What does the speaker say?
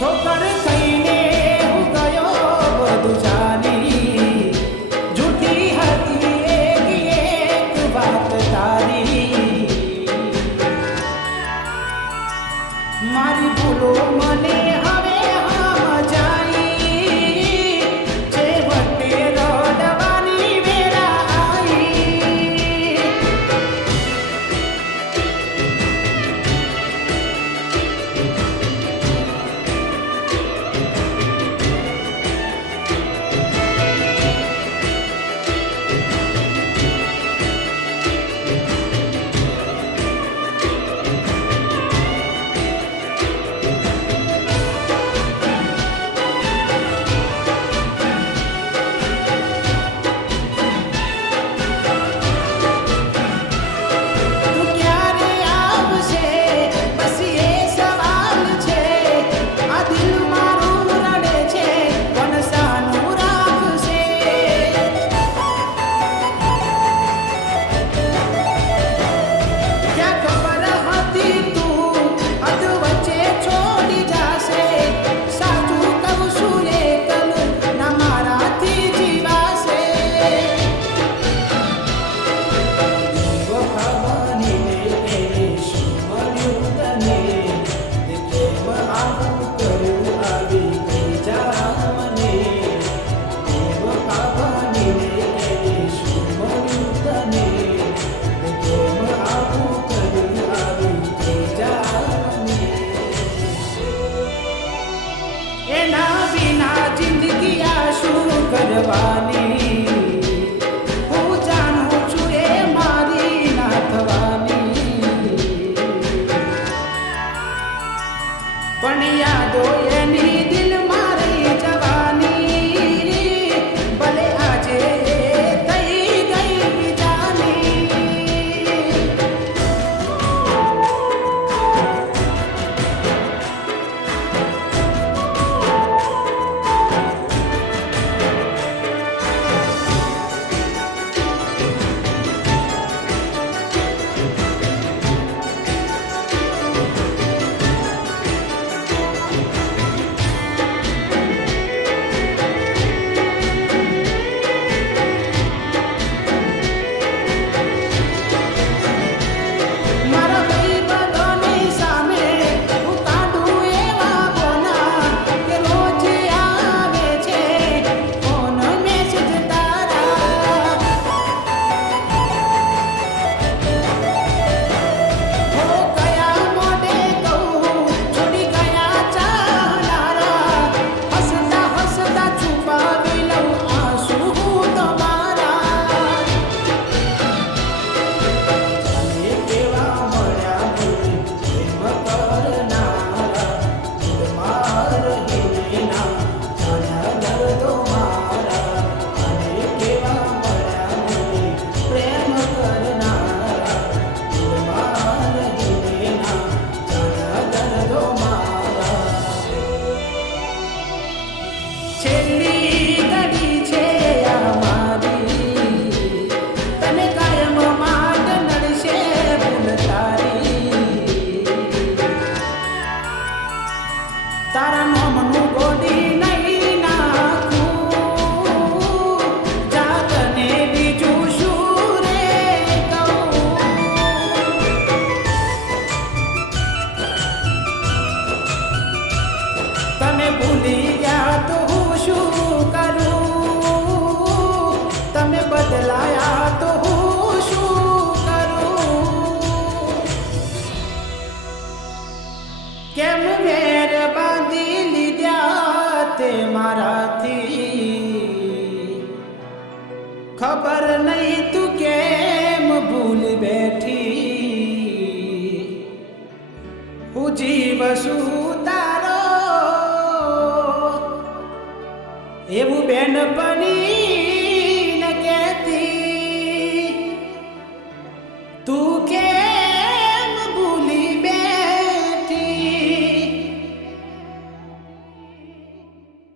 ઠોકર થઈને હું ગયો બધું જાણી, જૂઠી હતી એક વાત તારી, મારી ભૂલો મને હવે સમજાઈ, છેવટે રડવાની વેળા આવી. એના વિના જિંદગી આ શું કરવાની, હું જાણું છું એ મારી ના થવાની, પણ યાદો એની દિલ મારી જવાની, ભલે આજે થઈ ગઈ બીજાની. તારા નામનું ગોદી નહીં નાખું, જાતને બીજું શું રે કહું. તમે ભૂલી ગયા તો હું શું કરું, તમે બદલાયા તો હું શું કરું. કેમ વેર બાંધી લીધા તે મારા